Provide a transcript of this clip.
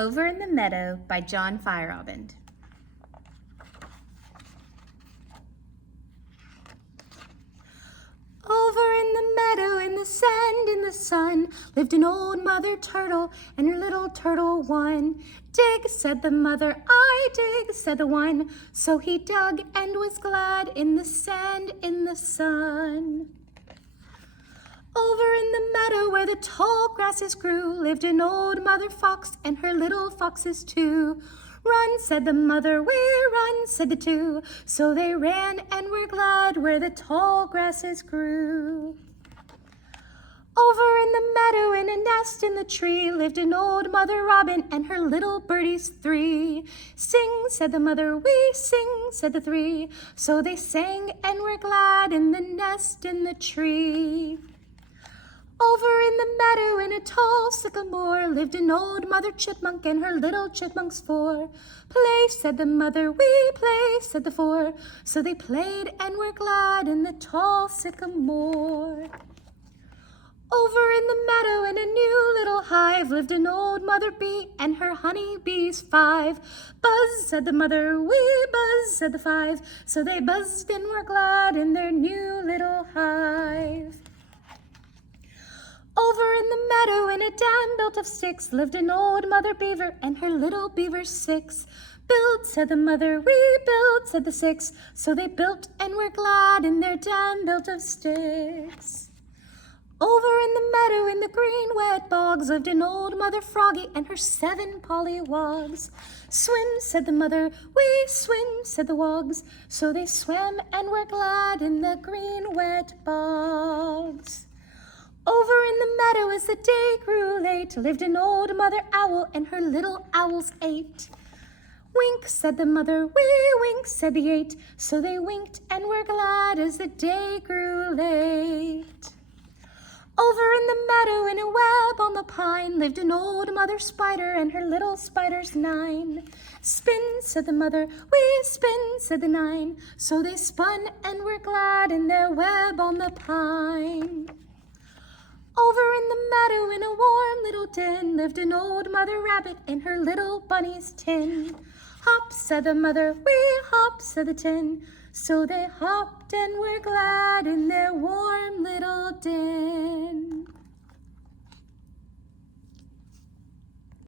Over in the Meadow by John Feyerabend. Over in the meadow, in the sand, in the sun, lived an old mother turtle and her little turtle one. Dig, said the mother, I dig, said the one. So he dug and was glad in the sand, in the sun. Over in the meadow where the tall grasses grew, lived an old mother fox and her little foxes too. Run, said the mother, we run, said the two. So they ran and were glad where the tall grasses grew. Over in the meadow in a nest in the tree lived an old mother robin and her little birdies three. Sing, said the mother, we sing, said the three. So they sang and were glad in the nest in the tree. Over in the meadow in a tall sycamore lived an old mother chipmunk and her little chipmunks four. Play, said the mother, we play, said the four. So they played and were glad in the tall sycamore. Over in the meadow in a new little hive lived an old mother bee and her honey bees five. Buzz, said the mother, we buzz, said the five. So they buzzed and were glad in their new little hive. Over in the meadow in a dam built of sticks lived an old mother beaver and her little beavers six. Build, said the mother, we build, said the six. So they built and were glad in their dam built of sticks. Over in the meadow in the green wet bogs lived an old mother froggy and her 7 pollywogs. Swim, said the mother, we swim, said the wogs. So they swam and were glad in the green wet bogs. Over in the meadow as the day grew late lived an old mother owl and her little owls 8. Wink, said the mother, we wink, said the 8. So they winked and were glad as the day grew late. Over in the meadow in a web on the pine lived an old mother spider and her little spiders 9. Spin, said the mother, we spin, said the 9. So they spun and were glad in their web on the pine. Over in the meadow in a warm little den lived an old mother rabbit and her little bunnies 10. Hop, said the mother, we hop, said the 10. So they hopped and were glad in their warm little den.